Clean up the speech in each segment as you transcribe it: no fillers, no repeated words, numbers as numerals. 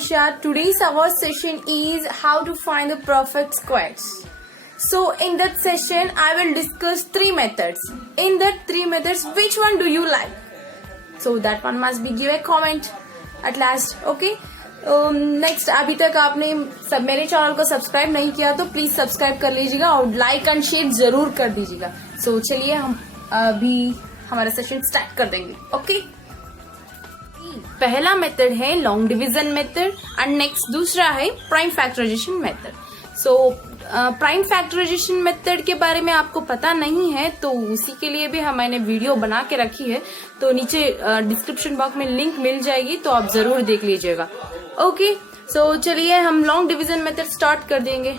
Anisha. Today's our session is how to find the perfect squares. So in that session, I will discuss three methods. In that three methods, which one do you like? So that one must be give a comment at last. Okay. Next अभी तक आपने सब मेरे channel को subscribe नहीं किया तो please subscribe कर लीजिएगा और लाइक एंड शेयर जरूर कर दीजिएगा. सो चलिए हम अभी हमारा सेशन स्टार्ट कर देंगे. ओके. पहला मेथड है long division method and next दूसरा है prime factorisation method. So prime factorisation method के बारे में आपको पता नहीं है तो उसी के लिए भी मैंने वीडियो बना के रखी है, तो नीचे डिस्क्रिप्शन बॉक्स में लिंक मिल जाएगी तो आप जरूर देख लीजिएगा. ओके. सो चलिए हम लॉन्ग डिवीजन मेथड स्टार्ट कर देंगे.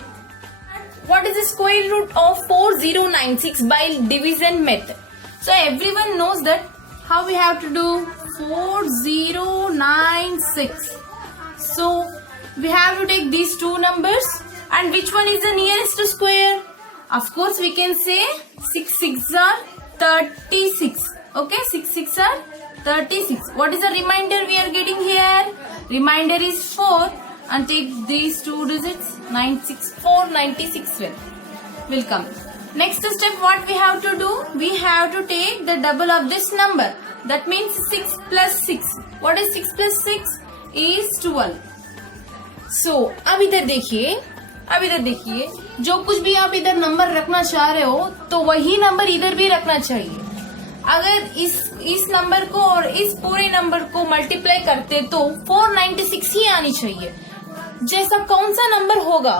What is the square root of 4096 by division method? So everyone knows that how we have to do 4096. So we have to take these two numbers and which one is the nearest to square? Of course we can say 6 6 are 36. Okay, 6 6 are 36. What is the remainder we are getting here? Remainder is 4 and take these two digits 496 will come. Next step what we have to do? We have to take the double of this number. That means 6 plus 6. What is 6 plus 6? Is 12. So अब इधर देखिए, जो कुछ भी आप इधर number रखना चाह रहे हो तो वही नंबर इधर भी रखना चाहिए. अगर इस नंबर को और इस पूरे नंबर को मल्टीप्लाई करते तो 496 ही आनी चाहिए. जैसा कौन सा नंबर होगा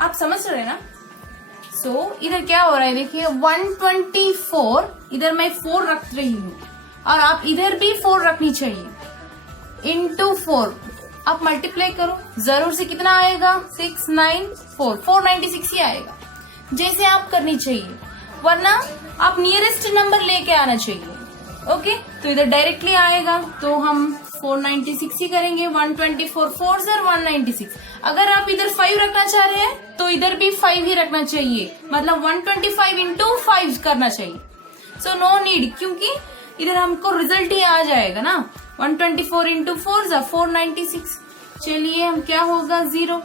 आप समझ रहे हैं ना. सो इधर क्या हो रहा है देखिए 124. इधर मैं 4 रख रही हूँ और आप इधर भी 4 रखनी चाहिए. इंटू 4 आप मल्टीप्लाई करो, जरूर से कितना आएगा 694 496 ही आएगा. जैसे आप करनी चाहिए, वरना आप नियरेस्ट नंबर लेके आना चाहिए. ओके. तो इधर डायरेक्टली आएगा तो हम 496 ही करेंगे. 124 4 सर 196. अगर आप इधर 5 रखना चाह रहे हैं तो इधर भी 5 ही रखना चाहिए, मतलब 125 इंटू 5 करना चाहिए. सो नो नीड, क्योंकि इधर हमको रिजल्ट ही आ जाएगा ना. 124 इंटू 4 जा 496. चलिए हम क्या होगा 0.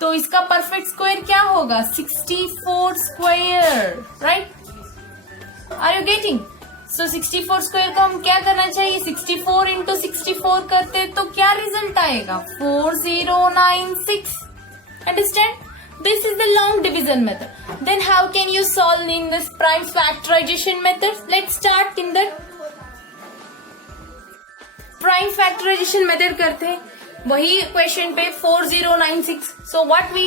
तो इसका परफेक्ट स्क्वायर क्या होगा 64 square. Right, are you getting? So 64 square को हम क्या करना चाहिए 64 इंटू 64 करते तो क्या रिजल्ट आएगा 4096. Understand? This is the long division method. Then how can you solve in this prime factorization method? Let's start in the prime factorization method करते हैं. वही क्वेश्चन पे 4096. So what we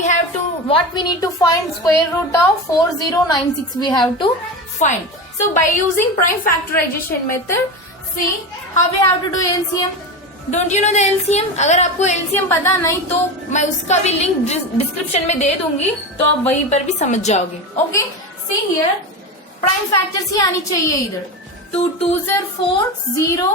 need to find square root of 4096 we have to find. So by using prime factorization method, see how we have to do LCM. Don't you know the LCM? अगर आपको LCM पता नहीं तो मैं उसका भी link description में दे दूंगी तो आप वहीं पर भी समझ जाओगे. Okay. See here prime factors ही आनी चाहिए इधर. 2 2s are 4 0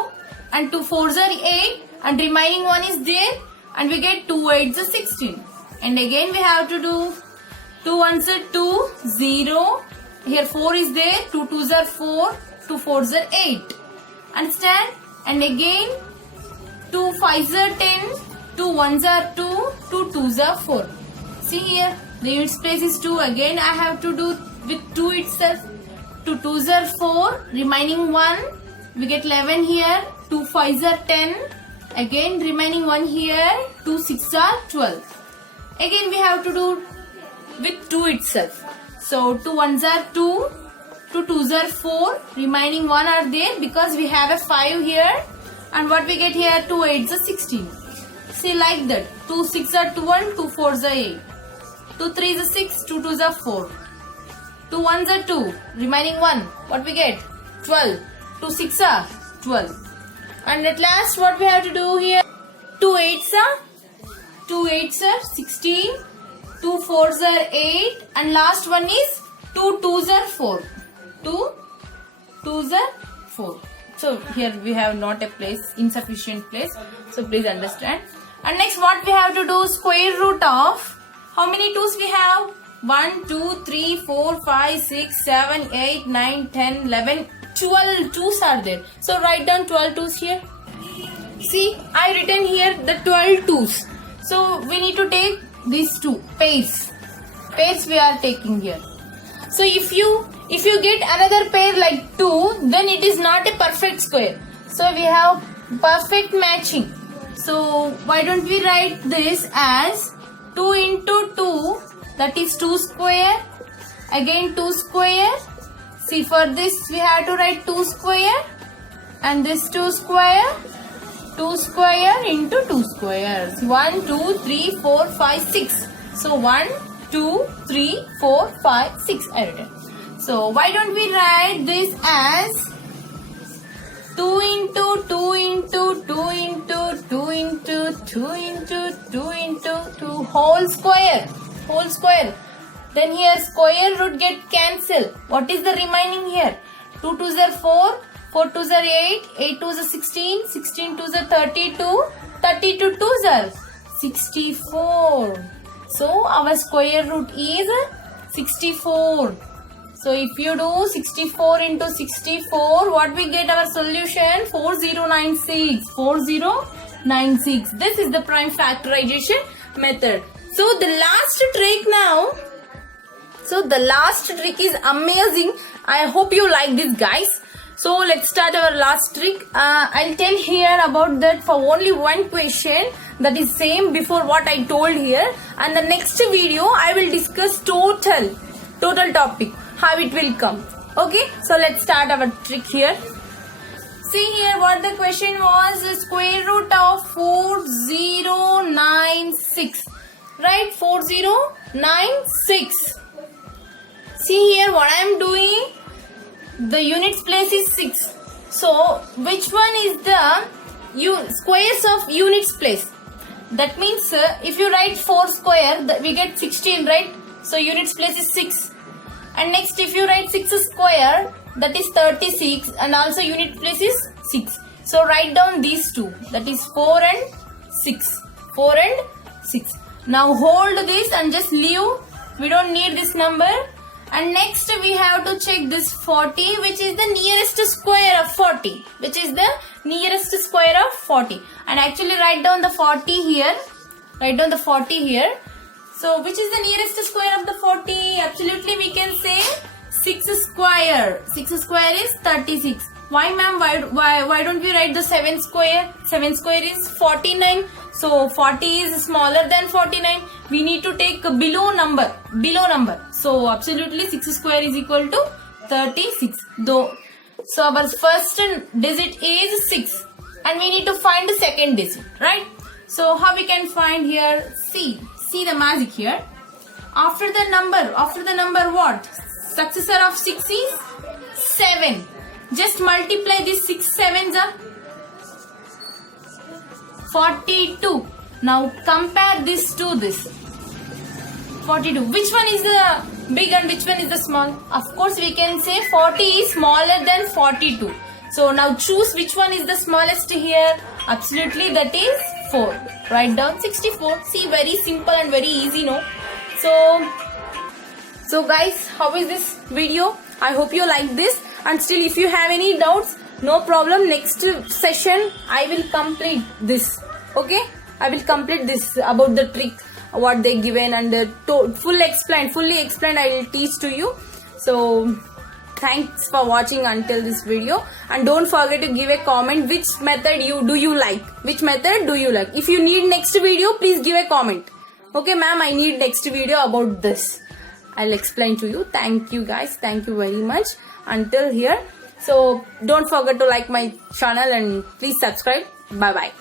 and 2 4s are 8 and remaining one is there and we get 2 8s are 16 and again we have to do 2 1s are 2 0. Here 4 is there, 2 2s are 4, 2 4s are 8. Understand? And again 2 5s are 10, 2 1s are 2, 2 2s are 4. See here, the units place is 2. Again I have to do with 2 itself. 2 2s are 4, remaining 1. We get 11 here. 2 5s are 10. Again remaining 1 here. 2 6 are 12. Again we have to do with 2 itself. So 2 1s are 2, 2 2s are 4, remaining 1 are there because we have a 5 here. And what we get here 2 8s are 16. See like that. 2 6 are 12, 2 4s are 8. 2 3s are 6, 2 2s are 4. 2 1s are 2, remaining 1. What we get 12. 2 6 are 12. And at last what we have to do here 2 8s are 16. 2 4s are 8 and last one is 2 2s are 4. 2 2s are 4. So here we have not a place, insufficient place. So please understand. And next what we have to do square root of how many 2s we have 1 2 3 4 5 6 7 8 9 10 11 12 2s are there. So write down 12 2s here. See, I written here the 12 twos. So we need to take these two pairs. Pairs we are taking here. So if you get another pair like 2, then it is not a perfect square. So we have perfect matching. So why don't we write this as 2 into 2, that is 2 square, again 2 square. See, for this we have to write 2 square, and this 2 square, 2 square into 2 squares. 1, 2, 3, 4, 5, 6. So 1, 2, 3, 4, 5, 6 I written. So why don't we write this as 2 into 2 into 2 into 2 into 2 into 2 into 2 whole square. Whole square. Then here square root get cancelled. What is the remaining here? 2 2s are 4, 4 2s are 8, 8 2s are 16, 16 2s are 32, 32 2s are 64. So our square root is 64. So if you do 64 into 64, what we get our solution? 4096. 4096. This is the prime factorization method. So the last trick now. So the last trick is amazing. I hope you like this, guys. So let's start our last trick. I'll tell here about that for only one question, that is same before what I told here. And the next video I will discuss total topic, how it will come. Okay, so let's start our trick here. See here what the question was, square root of 4096. Right, 4096. See here what I am doing. The units place is 6. So which one is the squares of units place? That means if you write 4 square, we get 16, right? So units place is 6. And next if you write 6 square, that is 36, and also unit place is 6. So write down these two, that is 4 and 6. 4 and 6. Now hold this and just leave. We don't need this number. And next we have to check this 40, which is the nearest square of 40. Which is the nearest square of 40. And actually write down the 40 here. Write down the 40 here. So which is the nearest square of the 40? Absolutely we can say 6 square. 6 square is 36. Why ma'am? Why don't we write the 7 square? 7 square is 49. So 40 is smaller than 49. We need to take below number. So absolutely 6 square is equal to 36. So our first digit is 6. And we need to find the second digit, right? So how we can find here? See the magic here. After the number what? Successor of 6 is 7. Just multiply these 6 sevens up. 42. Now compare this to this. 42. Which one is the big and which one is the small? Of course we can say 40 is smaller than 42. So now choose which one is the smallest here. Absolutely that is 4. Write down 64. See, very simple and very easy, no? So guys, how is this video? I hope you like this. And still if you have any doubts, no problem. Next session I will complete this. Okay, I will complete this about the trick, what they given, and fully explained I will teach to you. So thanks for watching until this video, and don't forget to give a comment which method do you like. If you need next video, please give a comment. Okay ma'am, I need next video about this. I'll explain to you. Thank you guys, thank you very much until here. So don't forget to like my channel and please subscribe. Bye bye.